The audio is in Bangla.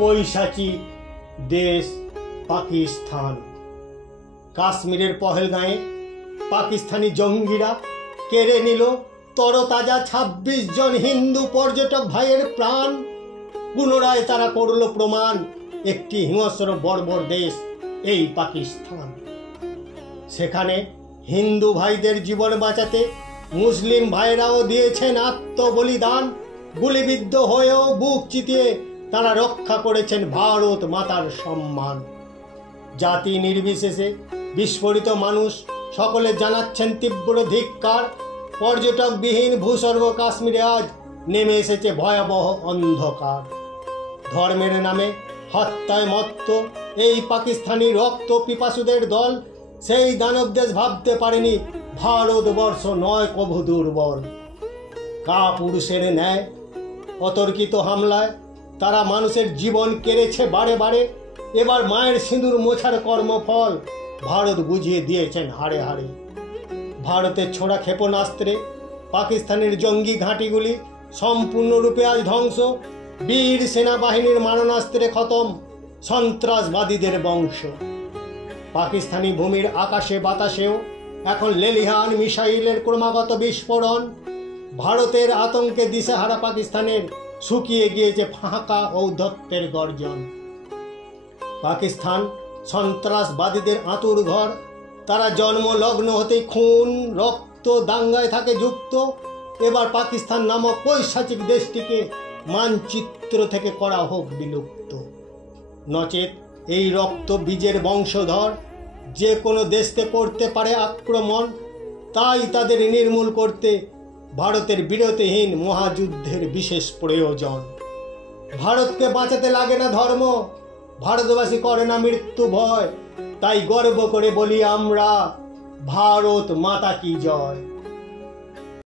পৈশাচিক দেশ পাকিস্তান। কাশ্মীরের পহেলগাঁয়ে পাকিস্তানি জঙ্গিরা কেড়ে নিল তরতাজা ২৬ জন হিন্দু পর্যটক ভাইয়ের প্রাণ। পুনরায় তারা করল প্রমাণ একটি হিংস্র বর্বর দেশ এই পাকিস্তান। সেখানে হিন্দু ভাইদের জীবন বাঁচাতে মুসলিম ভাইরাও দিয়েছেন আত্মবলিদান। গুলিবিদ্ধ হয়েও বুক চিতিয়ে তারা রক্ষা করেছেন ভারত মাতার সম্মান। জাতি নির্বিশেষে বিস্ফোরিত মানুষ সকলে জানাচ্ছেন তীব্র ধিক্কার। পর্যটকবিহীন ভূস্বর্গ কাশ্মীরে আজ নেমে এসেছে ভয়াবহ অন্ধকার। ধর্মের নামে হত্যায় মত্ত এই পাকিস্তানি রক্ত পিপাসুদের দল সেই দানব দেশ ভাবতে পারেনি ভারতবর্ষ নয় কভু দুর্বল। কাপুরুষের ন্যায় অতর্কিত হামলায় তারা মানুষের জীবন কেড়েছে বারে বারে। এবার মায়ের সিঁদুর মোছার কর্মফল ভারত বুঝিয়ে দিয়েছেন হাড়ে হাড়ে। ভারতের ছোড়া ক্ষেপণাস্ত্রে পাকিস্তানের জঙ্গি ঘাঁটিগুলি সম্পূর্ণরূপে আজ ধ্বংস। বীর সেনাবাহিনীর মারণাস্ত্রে খতম সন্ত্রাসবাদীদের বংশ। পাকিস্তানি ভূমির আকাশে বাতাসেও এখন লেলিহান মিসাইলের ক্রমাগত বিস্ফোরণ। ভারতের আতঙ্কে দিশেহারা পাকিস্তানের শুকিয়ে গিয়েছে ফাঁকা ঔদ্ধত্যের গর্জন। পাকিস্তান সন্ত্রাসবাদীদের আঁতুর ঘর। তারা জন্মলগ্ন হতেই খুন রক্ত দাঙ্গায় থাকে যুক্ত। এবার পাকিস্তান নামক পৈশাচিক দেশটিকে মানচিত্র থেকে করা হোক বিলুপ্ত। নচেত এই রক্ত বীজের বংশধর যে কোনো দেশকে করতে পারে আক্রমণ। তাই তাদের নির্মূল করতে ভারতের বিরতিহীন মহাযুদ্ধের বিশেষ প্রয়োজন। ভারতকে বাঁচাতে লাগে না ধর্ম, ভারতবাসী করে না মৃত্যু ভয়। তাই গর্ব করে বলি আমরা, ভারত মাতা কি জয়।